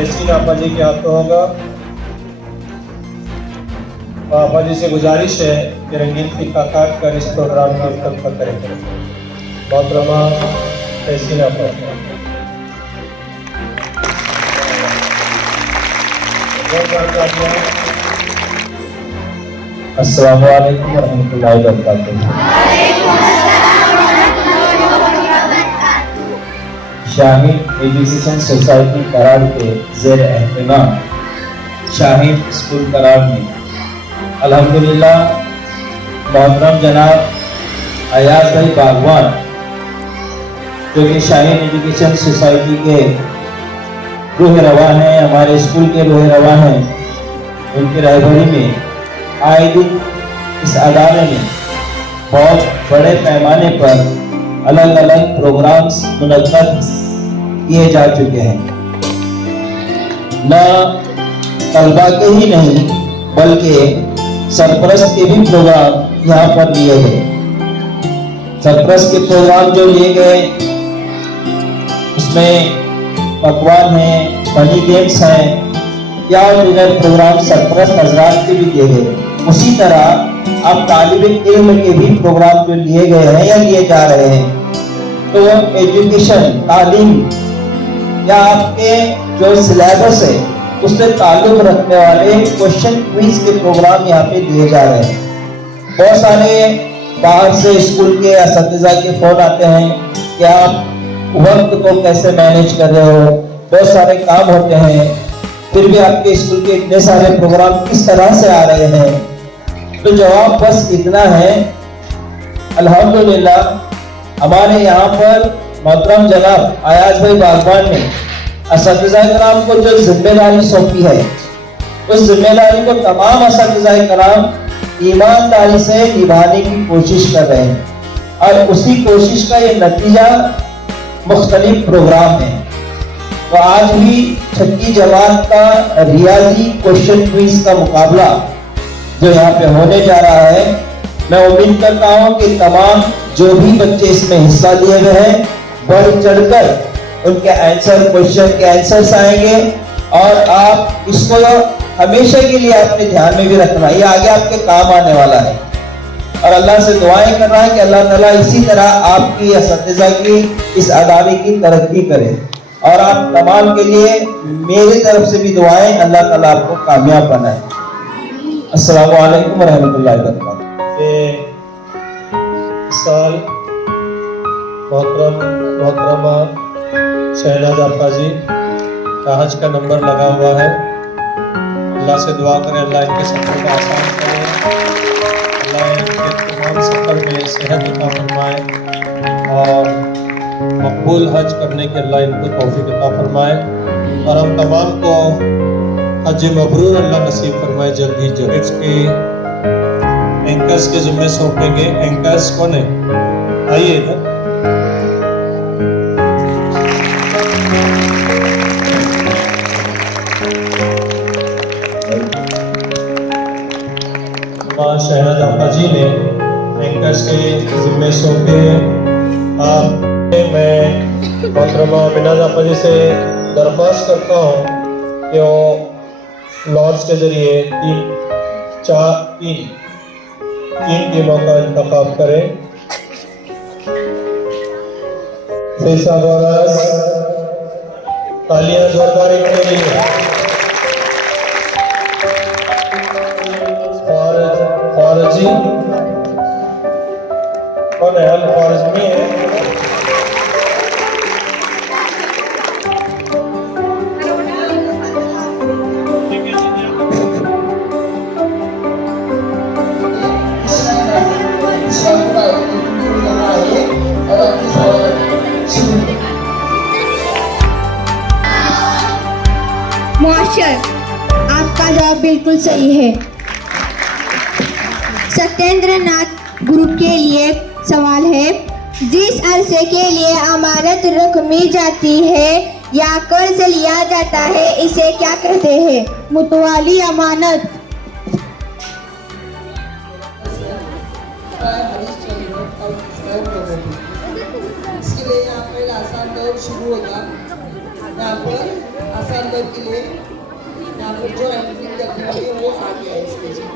तहसील आपा जी के हाथों होगा। आपा जी से गुजारिश है कि रंगीन फीका काट कर इस प्रोग्राम की इफ्तिताह करें। मोहतरमा तहसील आपा। अस्सलामु अलैकुम वरहमतुल्लाहि वबरकातुहू। शाहीन एजुकेशन सोसाइटी कराड़ के ज़ेर एहतमाम शाहीन स्कूल कराड़ में अल्हम्दुलिल्लाह मोहतरम जनाब अयाज भाई बागवान जो कि शाहीन एजुकेशन सोसाइटी के रूह रवा हैं, हमारे स्कूल के रूह रवा हैं, उनकी रहबरी में आए दिन इस अदारे में बहुत बड़े पैमाने पर अलग अलग प्रोग्राम्स मुनक़्क़द किए जा चुके हैं। न तलबा के ही नहीं बल्कि सरपरस्त के भी प्रोग्राम यहाँ पर लिए गए। सरपरस्त के प्रोग्राम जो लिए गए उसमें पकवान है, फनी गेम्स हैं या डिनर प्रोग्राम सरपरस्त हजरात के भी दिए गए। उसी तरह अब तालिब इल्म के भी प्रोग्राम जो लिए गए हैं या लिए जा रहे हैं, तो एजुकेशन तालीम या आपके जो सिलेबस है उससे ताल्लुक रखने वाले क्वेश्चन क्विज के प्रोग्राम यहाँ पे दिए जा रहे हैं। बहुत सारे बाहर से स्कूल के असतिज़ा के फोन आते हैं कि आप वक्त को कैसे मैनेज कर रहे हो, बहुत सारे काम होते हैं, फिर भी आपके स्कूल के इतने सारे प्रोग्राम किस तरह से आ रहे हैं। तो जवाब बस इतना है, अल्हम्दुलिल्लाह हमारे यहाँ पर मोहतरम जनाब अयाज भाई बागवान ने असतिज़ा कराम को जो जिम्मेदारी सौंपी है उस जिम्मेदारी को तमाम असतिज़ा कराम ईमानदारी से निभाने की कोशिश कर रहे हैं और उसी कोशिश का ये नतीजा मुख्तलिफ प्रोग्राम है। तो आज भी छठी जमात का रियाजी क्वेश्चन क्विज का मुकाबला जो यहाँ पे होने जा रहा है, मैं उम्मीद करता हूँ कि तमाम जो भी बच्चे इसमें हिस्सा लिए हुए हैं बढ़ चढ़कर उनके आंसर क्वेश्चन के आंसर्स आएंगे और आप इसको हमेशा के लिए अपने ध्यान में भी रखना, ये आगे आपके काम आने वाला है। और अल्लाह से दुआएं कर रहा है कि अल्लाह ताला इसी तरह आपकी असतिज़ा की इस अदारे की तरक्की करे और आप तमाम के लिए मेरी तरफ से भी दुआएं, अल्लाह ताला आपको कामयाब बनाए। अस्सलामु अलैकुम वरहमतुल्लाहि वबरकातुहू। साल मोहतरमा शहनाज आपा जी का हज का नंबर लगा हुआ है। अल्लाह से दुआ करें अल्लाह इनके सफ़र को आसान करे, अल्लाह इनके तमाम सफ़र में सेहत अता फरमाए और मकबूल हज करने के अल्लाह इनको तौफीक अता फरमाए और हम तमाम को हज मबरूर अल्लाह नसीब फरमाए जल्द ही जल्द। इसके एंकर्स के ज़िम्मे सौंपेंगे। एंकर्स कौन है? आइए इधर। शहनाज आपा जी ने एंकर्स के ज़िम्मे सौंपे। मैं मोहतरमा मिनाज आपा जी से दरख्वास्त करता हूँ कि वो लॉर्ड्स के ज़रिए तीन टीमों का इंतखाब करें। तालियां जोरदार के लिए। फारजी कौन है? अल फारजमी है। मुआशर, आपका जवाब बिल्कुल सही है। सत्येंद्र नाथ ग्रुप के लिए सवाल है, जिस अरसे के लिए अमानत रखी जाती है या कर्ज लिया जाता है इसे क्या कहते हैं? मुतवाली अमानत। इसके लिए यहाँ पर आसान दौर शुरू होगा। यहाँ पर आसान दौर के लिए यहाँ पर जो एंट्री करने वाली है वो आ गया है स्टेज में।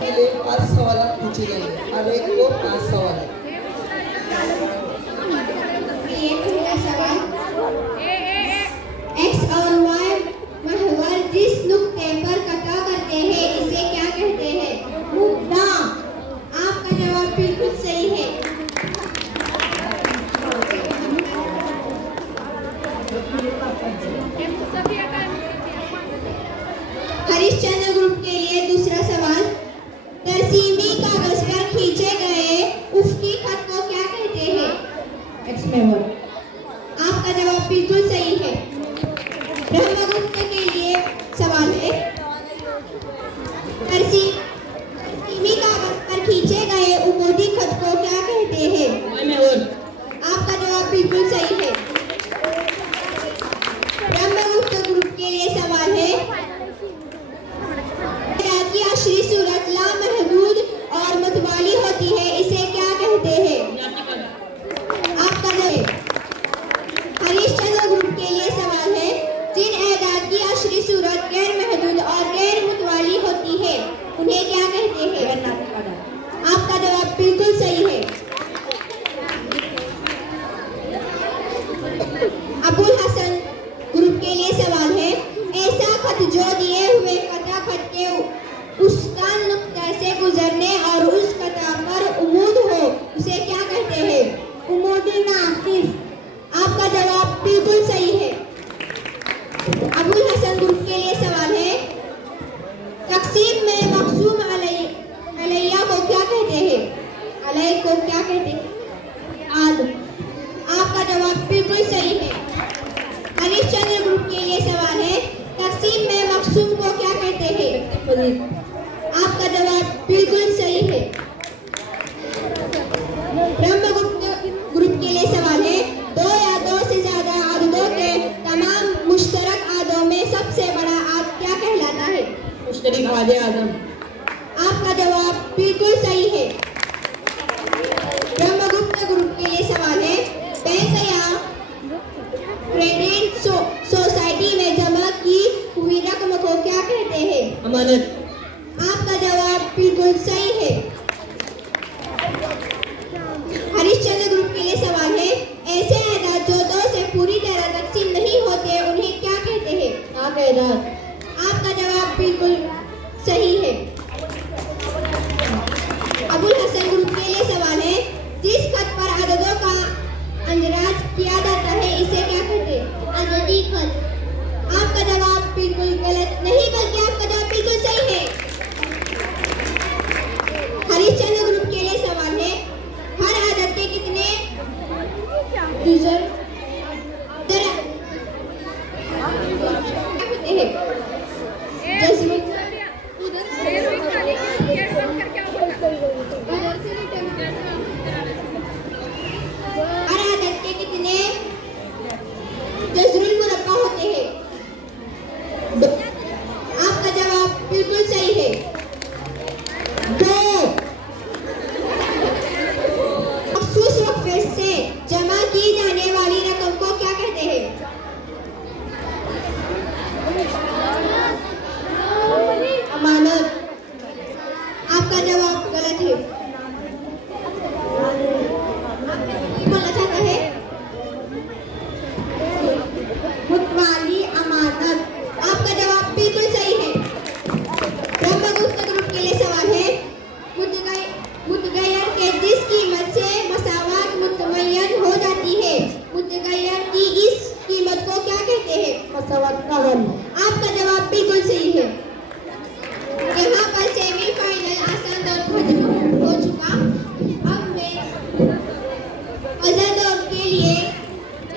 के लिए 5 सवाल पूछे जाएंगे। हर एक को 5 सवाल। ये पहला सवाल, एक्स और वाई महवर जिस नुक्ते पर कटा करते हैं इसे क्या कहते हैं? मुद्दा। आपका जवाब बिल्कुल सही है। हरिश्चंद्र ग्रुप के लिए दूसरा सवाल, तरसीमी कागज पर खींचे गए उसकी खत को क्या कहते हैं? एक्स महवर। आपका जवाब बिल्कुल सही है। ब्रह्मगुप्त के लिए सवाल है, तरसीमी कागज पर खींचे गए उमोदी खत को क्या कहते हैं? आपका जवाब बिल्कुल सही है। ब्रह्मगुप्त ग्रुप के लिए सवाल है, की आखिरी सूरत लामहदूद और मतवाली होती है इसे क्या कहते हैं? आपका जवाब। हरिश्चंद्र ग्रुप के लिए सवाल है, जिन एदाद की आखिरी सूरत गैर महदूद और गैर मुतवाली होती है उन्हें क्या कहते हैं? आपका जवाब बिल्कुल सही है। अबुल हसन ग्रुप के लिए सवाल है, ऐसा खत जो दिए हुए कथा खत के उसका नुक्ता से गुजरने और उस कथा पर उमूद हो उसे क्या कहते हैं? उमूदी नाकिस। आपका जवाब बिल्कुल सही है। अबुल हसन ग्रुप के लिए सवाल है, तकसीम में मकसूम अलैया को क्या कहते हैं? अलै को क्या कहते हैं? आद। आपका जवाब बिल्कुल सही है। हरिश्चंद्र ग्रुप के लिए सवाल है, तकसीम में मकसूम को क्या कहते हैं? आपका जवाब बिल्कुल सही है। ब्रह्मगुप्त ग्रुप के लिए सवाल है, 2 या 2 से ज्यादा आदों के तमाम मुश्तरक आदों में सबसे बड़ा आद क्या कहलाता है? मुश्तरक आदे आदम। आपका जवाब बिल्कुल सही है। ब्रह्मगुप्त ग्रुप के लिए सवाल है, बैंक या क्रेडिट सोसाइटी में जमा की हुई रकम को क्या कहते हैं? अमानत। आपका जवाब बिल्कुल सही है। हरिश्चंद्र ग्रुप के लिए सवाल है, ऐसे एदाद जो 2 से पूरी तरह तकसीम नहीं होते उन्हें क्या कहते हैं? नाक़ेदाद। आपका जवाब बिल्कुल सही है। अबुल हसन ग्रुप के लिए सवाल है, जिस खत पर अददों का अंजराज किया जाता है इसे क्या कहते हैं? अददी खत। आपका जवाब बिल्कुल गलत नहीं बल्कि आपका जवाब बिल्कुल सही है। हरिश्चंद्र ग्रुप के लिए सवाल है, हर आदत के कितने यूजर होते हैं? हर आदत के कितने जज़रुल मुरब्बा होते हैं? आपका जवाब बिल्कुल सही है। 2। मखसूस वक्फे से जमा की जाने वाली रकम को क्या कहते हैं? अमानत। आपका जवाब गलत है। बोलना चाहता है मुतवाली अमानत। आपका जवाब बिल्कुल सही है। ब्रह्मगुप्त ग्रुप के लिए सवाल है, मुतगय्यर के जिस कीमत से मसावात मुतमय्यन हो जाती है मुतगय्यर की इस कीमत को क्या कहते हैं? मसावात का हल। आपका जवाब बिल्कुल सही है। यहाँ पर सेमीफाइनल आसान दौर खत्म हो चुका। अब मैं अजल दौर के लिए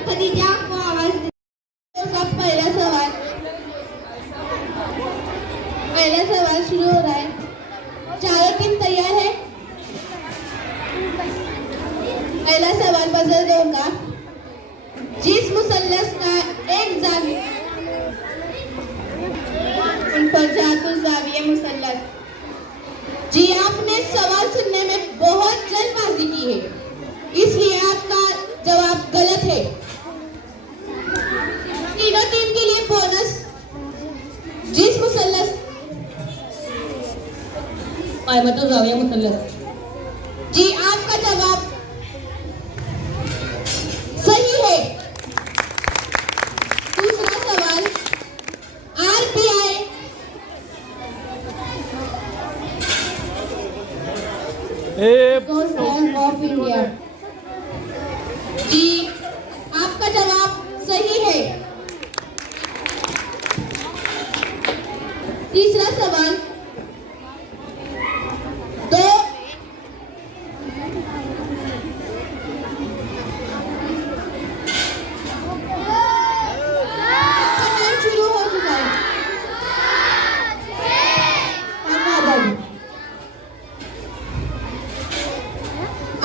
खदीजा को आवाज का पहला सवाल शुरू हो रहा है। चारों टीम तैयार है? पहला सवाल बजर दूंगा। जिस मुसल्लस का एक जाविया मुसल्लस। जी, आपने सवाल सुनने में बहुत जल्दबाजी की है, इसलिए आपका गलत। जी आपका जवाब सही है। दूसरा सवाल, आरबीआई बैंक ऑफ इंडिया। जी आपका जवाब सही है। तीसरा सवाल, दो आपका टाइम शुरू हो चुका है।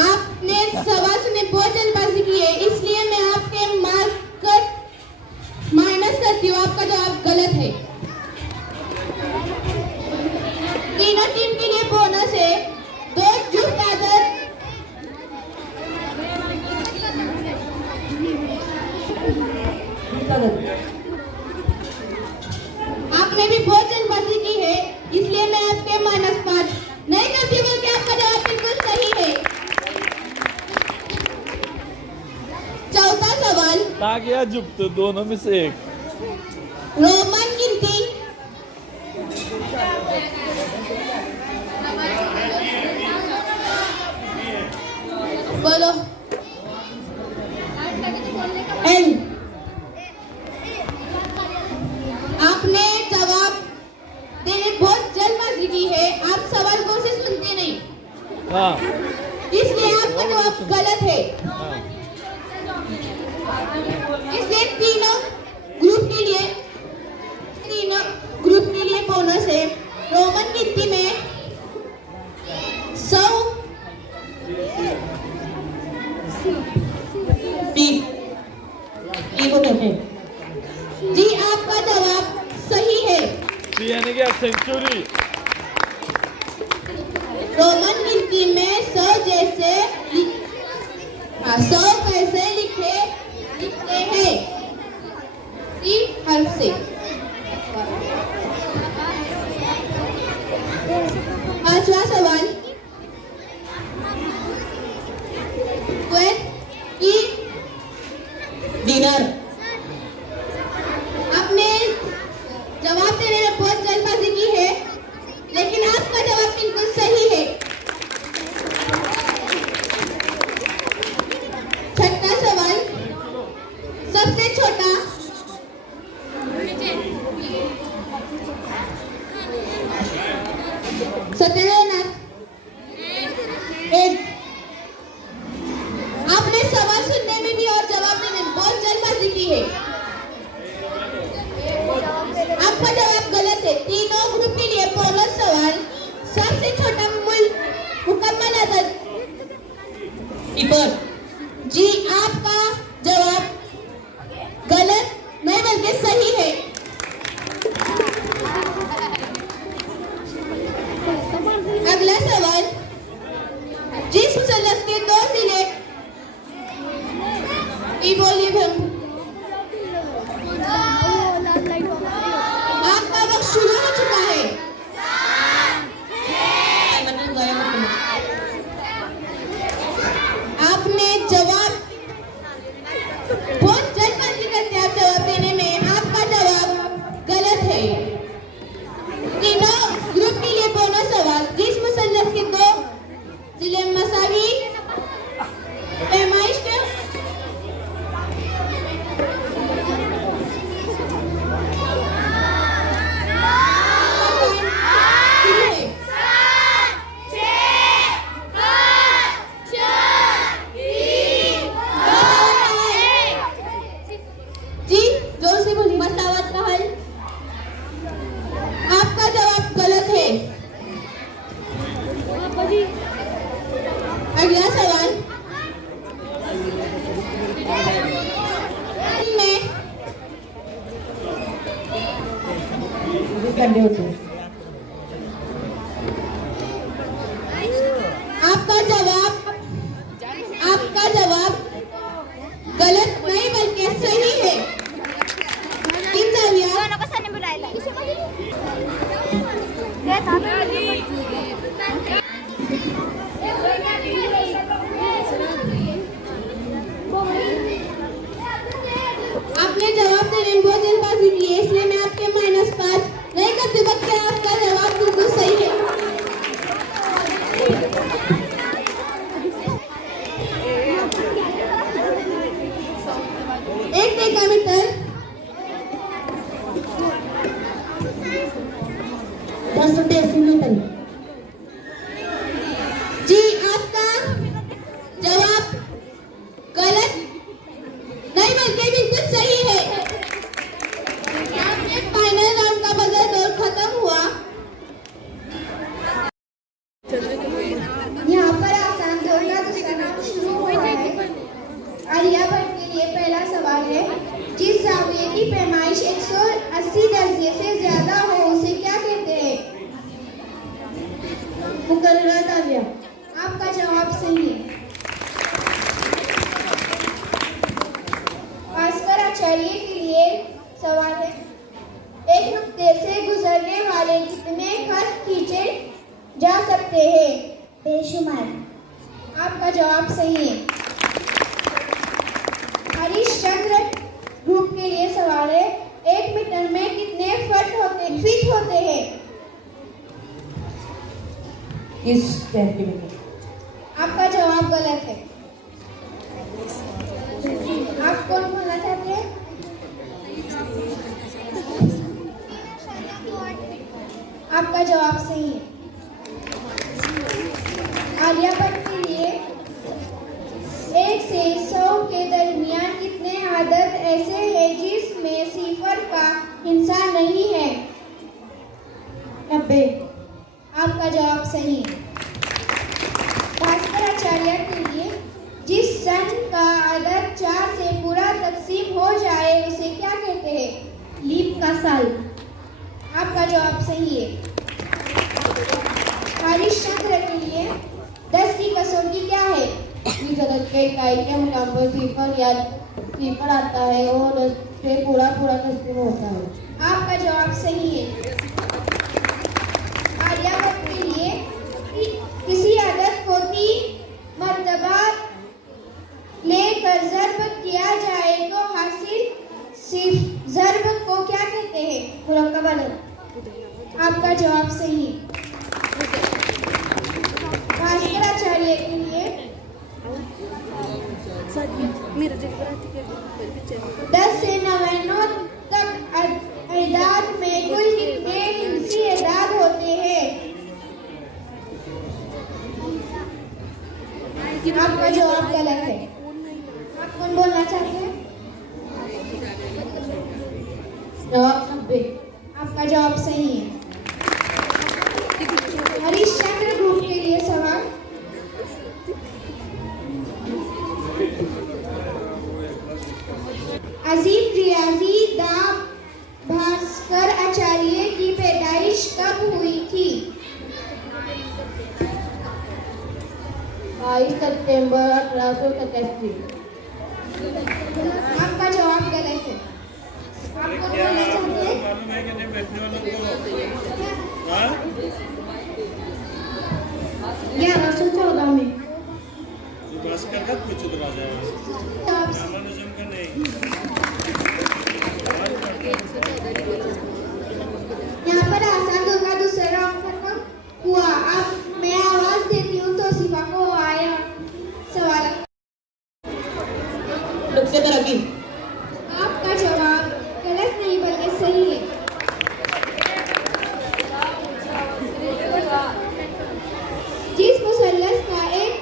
आपने सवाल सुनने बहुत जल्दबाजी की है, इसलिए मैं आपके मार्क माइनस करती हूँ। आपका जवाब गलत है। तीनों टीम के लिए बोनस है। दो जुट आदर आपने भी बहुत जल्दबाजी की है, इसलिए मैं आपके -5 नहीं करती, बल्कि आपका जवाब बिल्कुल सही है। चौथा सवाल, ताकि जुप्त दोनों में से एक। रोमन गिनती बोलो। एल। आपने जवाब देने बहुत जल्दबाजी की है। आप सवाल को से सुनते नहीं, हाँ इसलिए आपका जवाब गलत है। इसलिए तीनों ग्रुप के लिए बोनस है। रोमन गिनती में 100 को कहते हैं। जी आपका जवाब सही है। यानी कि सेंचुरी। रोमन गिनती में 100 जैसे 100 कैसे लिखते हैं? टी हर्फ से। पांचवा सवाल, की डिनर। आपने जवाब देने में बहुत जल्दबाजी की है, लेकिन आपका जवाब बिल्कुल सही है। छठा सवाल, सबसे छोटा सत्यनारायण एक। आपने सवाल सुनने में भी और जवाब देने में बहुत जल्दबाजी की है। आपका जवाब गलत है। तीनों ग्रुप के लिए बोनस सवाल, सबसे छोटा मुकम्मल अदद टिपर। जी आपका जवाब गलत नहीं बल्कि सही है। अगला सवाल, जिस मुसल्लस के दो सिले बोलिए आपका वक्त शुरू हो चुका है। आपने जवाब आपने जवाब देने में बहुत जल्दबाजी की है, इसलिए मैं आपके -5 नहीं करती, बच्चे आपका जवाब बिल्कुल सही है। एक डेकामीटर 10 डेसीमीटर। जी, आपका जवाब गलत नहीं बल्कि बिल्कुल सही है। आपके फाइनल राउंड का बजट दौर खत्म हुआ। यहाँ पर आसान दौर का दूसरा राउंड शुरू हो रहा है। आर्यभट्ट के लिए पहला सवाल है, जिस जाविये की पैमाइश 180 दर्जे से ज्यादा हो उसे क्या कहते हैं? मुकर्रर जाविया। आपका जवाब सही है। भास्कर आचार्य के लिए सवाल है, एक नुक्ते से गुजरने वाले कितने खत खींचे जा सकते हैं? बेशुमार। आपका जवाब सही है। हरिश्चंद्र ग्रुप के लिए सवाल है, 1 मीटर में कितने फीट होते हैं? 30 सेंटीमीटर। आपका जवाब गलत है। आप कौन बोलना चाहते हैं? आपका जवाब सही है। आर्यभट्ट के लिए 1 से 100 के दरमियान कितने आदत ऐसे हैं जिसमें सिफर का हिस्सा नहीं है? 90। आपका जवाब सही है। भास्कर आचार्य के लिए, जिस सन का अदद 4 से पूरा तकसीम हो जाए उसे क्या कहते हैं? लीप का साल। आपका जवाब सही है। हरिश्चंद्र के लिए 10 की कसौटी क्या है? इस अदद के इकाई के मुकाम पर सिफर आता है और 10 से पूरा तकसीम होता है। आपका जवाब सही है। आर्यभट्ट के लिए, किसी अदद को 3 मर्तबा लेकर ज़र्ब किया जाए तो हासिल सिर्फ ज़र्ब को क्या कहते हैं? मुरक्कब अदद। आपका जवाब सही है। भास्कर आचार्य के लिए 10 से 99 तक अदाद में कुल कितने हिंसी अदाद होते हैं? आपका जवाब गलत है। आप कौन बोलना चाहते हैं? जवाब 90। आपका जवाब सही है। हरिश्चंद्र ग्रुप के लिए सवाल, अजीम रियाजी दा भास्कर आचार्य की पैदाइश कब हुई थी? 22 सितंबर 1887। आपका जवाब गलत है। आप कौन बोलना चाहते हैं? 1114 में। जवाब यहाँ पर आसान दौर का दूसरा राउंड खत्म हुआ। अब मैं आवाज देती हूँ तो सिफा को आया सवाल। आपका जवाब गलत नहीं बल्कि सही है। जिस मुसल्लस का एक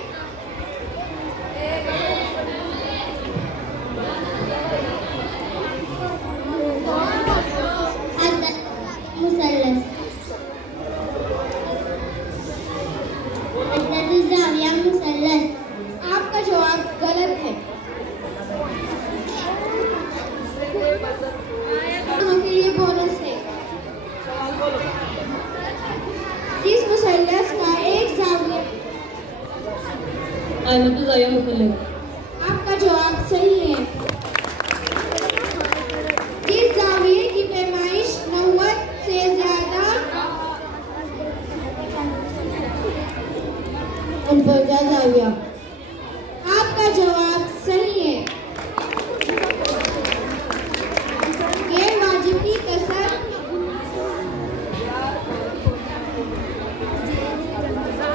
आपका जवाब गलत है। दोनों के लिए बोनस है। जिस मुसल्लस का एक जाविया, आपका जवाब सही है। जिस जाविये की पैमाइश 90 से ज्यादा मुफज्जल जाविया। आपका जवाब सही है। गैर वाजिबी कसर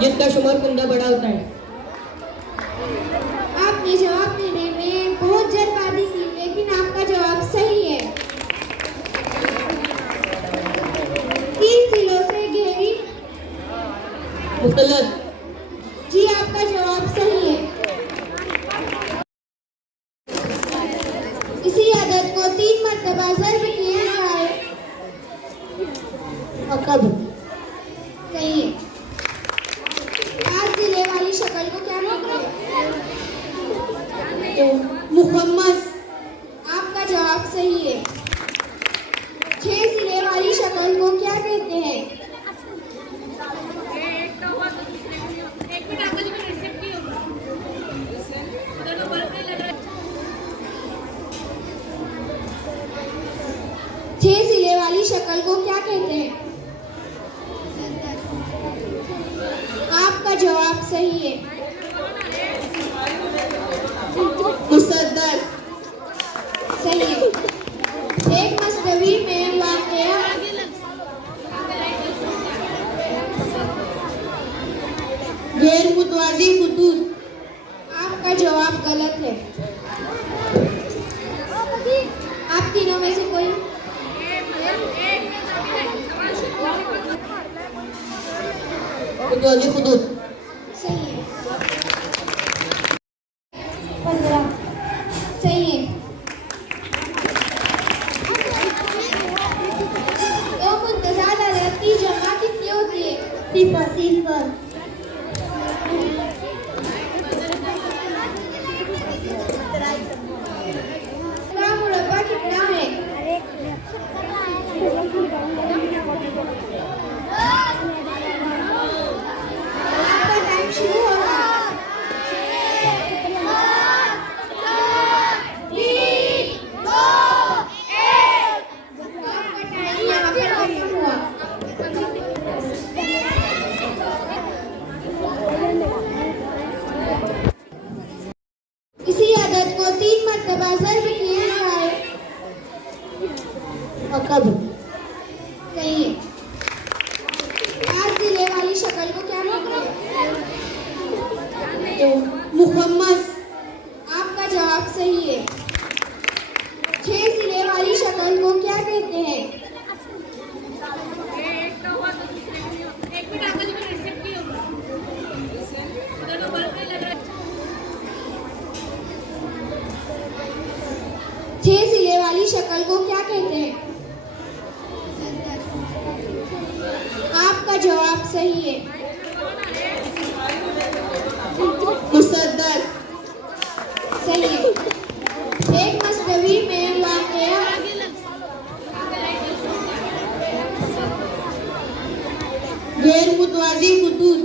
जिसका शुमार कुंदा बड़ा होता है। आपने जवाब देने में बहुत जल्दबाजी की, लेकिन आपका जवाब सही है। 3 जिलों से घेरी मुसलत जी, आपका जवाब सही है। इसी आदत को 3 मरतबा ज़र्ब किया जाए। कब सही है। 5 जिले वाली शक्ल को क्या कहते हैं? मुखम्मस आपका जवाब सही है। 6 जिले वाली शक्ल को क्या कहते हैं? छह जिले वाली शक्ल को क्या कहते हैं? आपका जवाब सही है। मुसद्दर सही है। एक मसनवी में वाक़या गैर मुतवाज़ी खुतूत। आपका जवाब गलत है। आप तीनों में से कोई मुतवाज़ी खुतूत। सही है। 15 सही है। तो मुंतज़र अदद की जमा कितनी होती है? 0 का मुरब्बा कितना है? आपका टाइम शुरू होगा। आपका टाइम यहाँ पर खत्म हुआ। इसी आदत को 3 मरतबा ज़र्ब किया जाए। कब सही है। 5 जिले वाली शक्ल को क्या कहते हैं? मुखम्मस आपका जवाब सही है। 6 जिले वाली शक्ल को क्या कहते हैं? छह जिले वाली शक्ल को क्या कहते हैं? आपका जवाब सही है। मुसद्दर सही है। एक मसनवी में वाक़या गैर मुतवाज़ी खुतूत।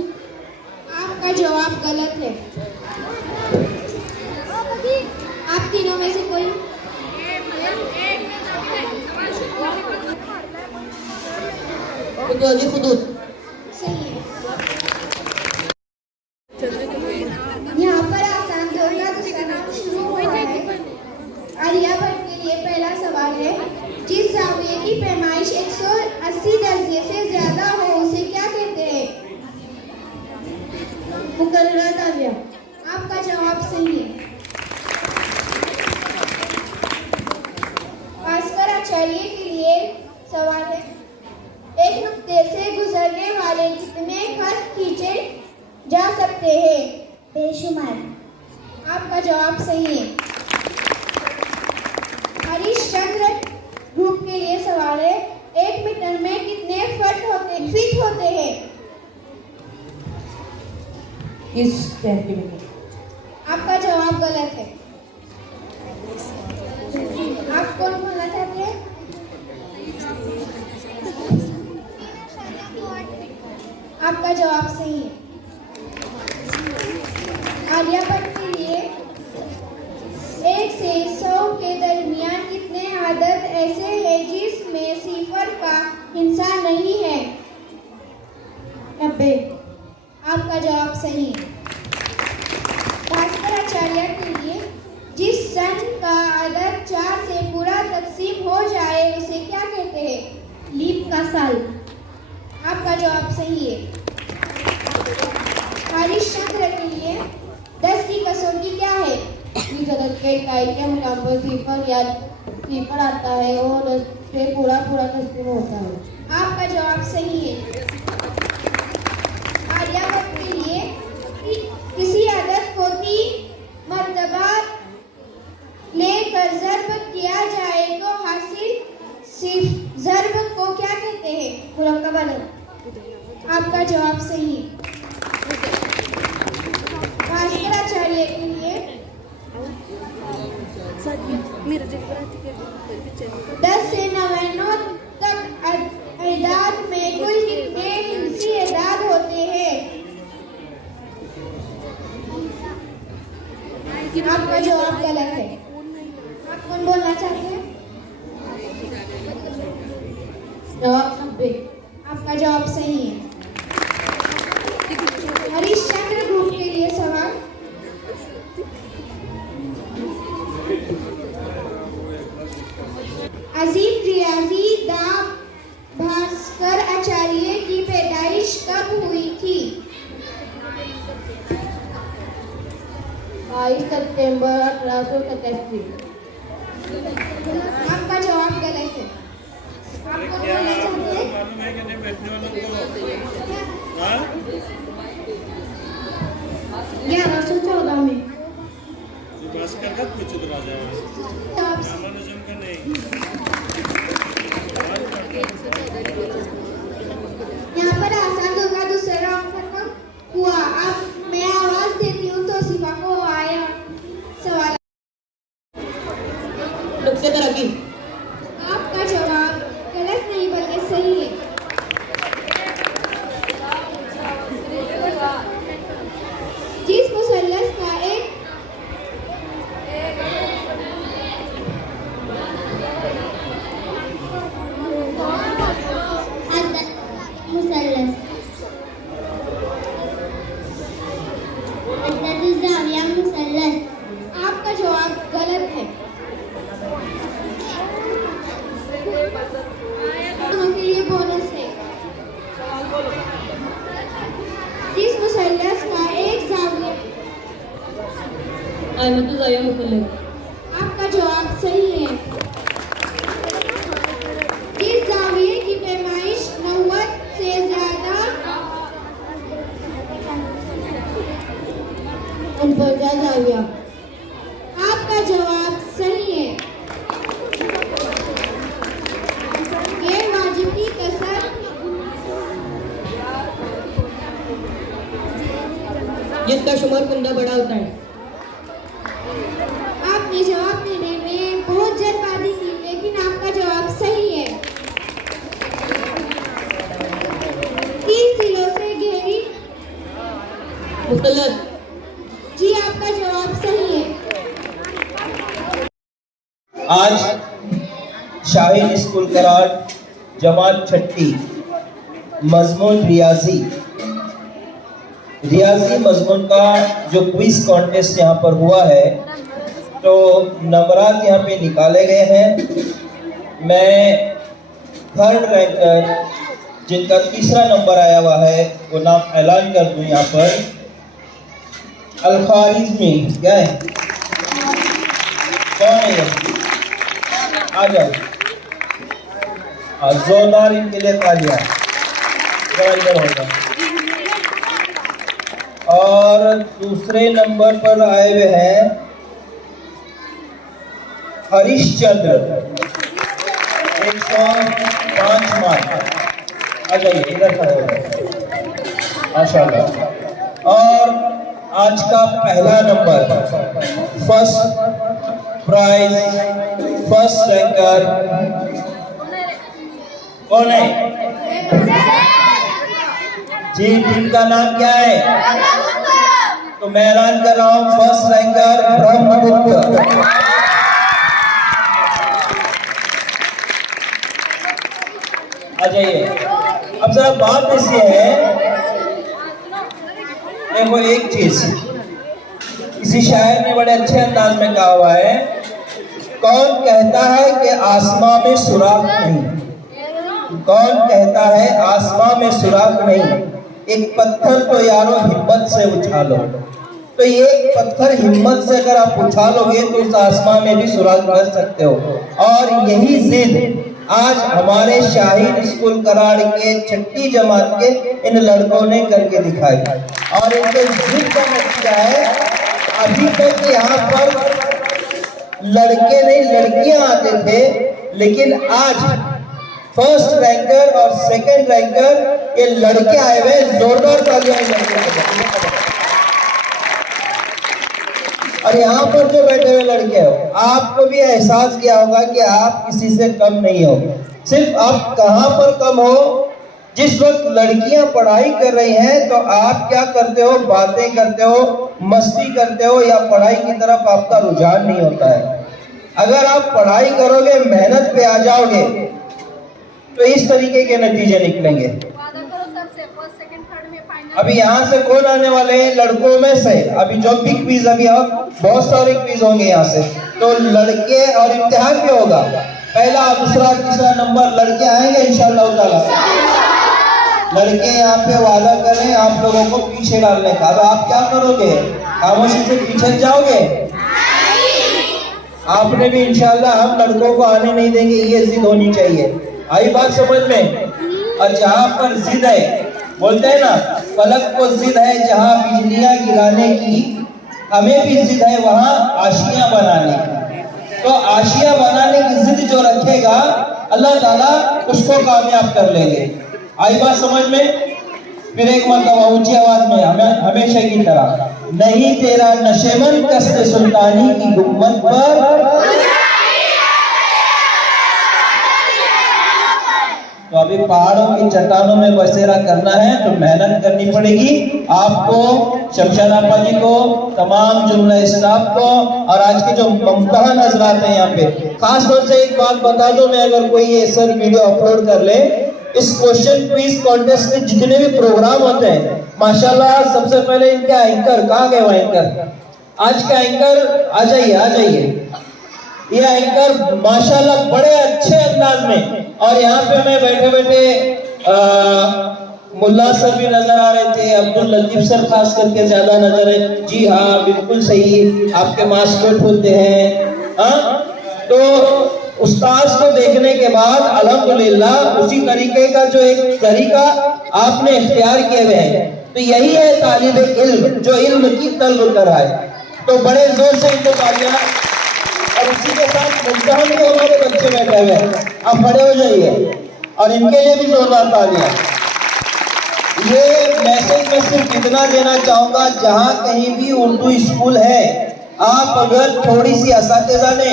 आपका जवाब गलत है। आप तीनों में से कोई मुतवाज़ी खुतूत। सही है। यहाँ पर आसान दौर का दूसरा नाम शुरू हो रहा है। आलिया भट्ट के लिए पहला सवाल है, जिस जाविये की पैमाइश 180 दर्जे से ज्यादा हो उसे क्या कहते हैं? मुकर्रर जाविया। आपका जवाब सही है। भास्कर आचार्य के लिए सवाल है, एक नुक्ते से गुजरने वाले कितने खत खींचे जा सकते हैं? बेशुमार। आपका जवाब सही है। हरीश चंद्र ग्रुप के लिए सवाल है, 1 मीटर में कितने फीट होते हैं? 30 सेंटीमीटर। आपका जवाब गलत है। आप कौन बोलना चाहते हैं? आपका जवाब सही है। आलिया भट्ट के लिए 1 से 100 के दरमियान कितने आदद ऐसे हैं जिसमें सिफर का हिस्सा नहीं है? 90। आपका जवाब सही है। साल। आपका जवाब सही है। हरिश्चंद्र के लिए 10 की कसौटी क्या है? जगत के इकाई के मुकाम पर फीफर आता है और 10 पे पूरा तस्वीर होता है। आपका जवाब सही है। आर्यभट्ट के लिए किसी अदद को 3 मर्तबा लेकर ज़र्ब किया जाए तो हासिल सिर्फ ज़र्ब को क्या कहते हैं? मुरक्कब अदद। आपका जवाब सही है। भास्कराचार्य के लिए 10 से 99 तक एदाद में कुल कितने हिंसी एदाद होते हैं? आपका जवाब गलत है। आप कौन बोलना चाहते हैं? जवाब 90। आपका जवाब सही है। हरिश्चंद्र ग्रुप के लिए सवाल। अजीम रियाजी दा भास्कर आचार्य की पैदाइश कब हुई थी? 22 सितंबर 1887। आपका जवाब गलत है। आप कौन बोलना चाहते हैं? 1114 में। यहाँ पर आसान होगा। दूसरा राउंड खत्म हुआ। अब मैं आवाज देती हूँ तो सिफा को आया सवाल। आपका जवाब गलत नहीं बल्कि सही है। जिस मुसल्लस का एक मुसल्लस। आपका जवाब गलत है। दोनों के लिए बोनस है। जिस मुसल्लस का एक जाविया। आपका जवाब सही है। जिस जाविये की पैमाइश 90 से ज्यादा 49 जाविया। आपका जवाब सही है। गैर वाजिबी कसर जिसका शुमार कुंदा बड़ा होता है। आपने जवाब देने में बहुत जल्दबाजी की, लेकिन आपका जवाब सही है। 3 जिलों से घेरी मुसल्लस। जी आपका जवाब सही है। आज शाहीन स्कूल कराट जमात छठी मजमून रियाजी मजमून का जो क्विज कॉन्टेस्ट यहाँ पर हुआ है, तो नंबरात यहाँ पे निकाले गए हैं। मैं थर्ड रैंकर जिनका तीसरा नंबर आया हुआ है वो नाम ऐलान कर दूं यहाँ पर। अल-खारिज़मी क्या है? कौन है ये? आ जाओ। जोरदार इनके लिए तालियां। इधर होगा। और दूसरे नंबर पर आए हुए हैं हरिश्चंद्र, 105 मार्क। आ जाइए इधर खड़े हो जाइए। माशाल्लाह। और आज का पहला number first prize first ranker कौन है जी? टीम का नाम क्या है? तो मैं ऐलान कर रहा हूं फर्स्ट रैंकर ब्रह्मगुप्त। आ जाइए। अब जरा बात ऐसी है, देखो एक चीज किसी शायर ने बड़े अच्छे अंदाज में कहा हुआ है, कौन कहता है कि आसमां में सुराख नहीं? कौन कहता है आसमां में सुराख नहीं, एक पत्थर तो यारो हिम्मत से उछालो। तो एक पत्थर हिम्मत से अगर आप उछालोगे तो उस आसमां में भी सुराख कर सकते हो। और यही जिद आज हमारे शाहीन स्कूल कराड़ के 6ठी जमात के इन लड़कों ने करके दिखाई। और इनके जिद का नतीजा है, अभी तक यहाँ पर लड़के नहीं लड़कियां आते थे, लेकिन आज फर्स्ट रैंकर और सेकंड रैंकर ये लड़के आए हुए। जोरदार तालियां लड़के। और यहाँ पर जो बैठे हुए लड़के हो, आपको भी एहसास किया होगा कि आप किसी से कम नहीं हो। सिर्फ आप कहाँ पर कम हो, जिस वक्त लड़कियां पढ़ाई कर रही हैं तो आप क्या करते हो, बातें करते हो, मस्ती करते हो, या पढ़ाई की तरफ आपका रुझान नहीं होता है। अगर आप पढ़ाई करोगे, मेहनत पे आ जाओगे तो इस तरीके के नतीजे निकलेंगे। अभी यहाँ से कौन आने वाले हैं लड़कों में से? अभी जो भी क्विज, अभी अब बहुत सारे क्विज होंगे यहाँ से, तो लड़के और इम्तिहान भी होगा। पहला, दूसरा, तीसरा नंबर लड़के आएंगे इंशाअल्लाह ताला। लड़के यहाँ पे वादा करें आप लोगों को पीछे डालने का। अब आप क्या करोगे? खामोशी से पीछे जाओगे? आपने भी इंशाअल्लाह हम लड़कों को आने नहीं देंगे, ये जिद होनी चाहिए। आई बात समझ में? और जहाँ पर जिद है, बोलते हैं ना, फलक को जिद है जहाँ बिजलियां गिराने की, हमें भी जिद है वहाँ आशियां बनाने की। तो आशियां बनाने की जिद जो रखेगा अल्लाह ताला उसको कामयाब कर लेंगे। आई बात समझ में? फिर एक मरतबा ऊंची आवाज में हमेशा की तरह, नहीं तेरा नशेमन कस्ते सुल्तानी की गुम्मत पर। तो अभी पहाड़ों की चट्टानों में बसेरा करना है तो मेहनत करनी पड़ेगी आपको, शमशाद आपा जी को, तमाम जुमला स्टाफ को, और आज के जो मुम्तहन हजरात हैं यहाँ पे। खास तौर से एक बात बता दो, मैं अगर कोई ये सर वीडियो अपलोड कर ले, इस क्वेश्चन क्विज कॉन्टेस्ट के जितने भी प्रोग्राम होते हैं, माशाल्लाह सबसे पहले इनके एंकर, कहाँ गए वो एंकर? आज का एंकर आ जाइए, आ जाइए। ये एंकर माशाल्लाह बड़े अच्छे अंदाज में, और यहाँ पे मैं बैठे बैठे मुल्ला सर भी नजर आ रहे थे, अब्दुल लतीफ सर खास करके ज्यादा नजर है। जी हाँ, बिल्कुल सही, आपके मास्कोट होते हैं। हाँ, तो उस्ताद को देखने के बाद अल्हम्दुलिल्लाह उसी तरीके का जो एक तरीका आपने इख्तियार किए हुए हैं, तो यही है तालिब इल्म जो इल्म की तलब कर रहा है। तो बड़े जोर से इनको तालियां। और इसी के साथ मुम्तहन में हमारे बच्चे बैठे हुए हैं, आप खड़े हो जाइए और इनके लिए भी जोरदार तालियां। ये मैसेज में सिर्फ इतना देना चाहूंगा, जहां कहीं भी उर्दू स्कूल है, आप अगर थोड़ी सी असातिज़ा ने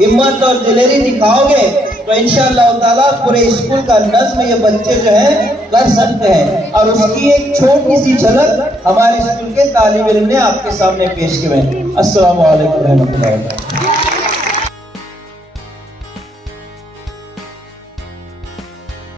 हिम्मत और दिलेरी दिखाओगे तो इंशाअल्लाह ताला पूरे स्कूल का नज़्म ये बच्चे जो है कर सकते हैं। और उसकी एक छोटी सी झलक हमारे स्कूल के तालिब इल्म ने आपके सामने पेश की है। अस्सलामु अलैकुम रहमतुल्लाहि।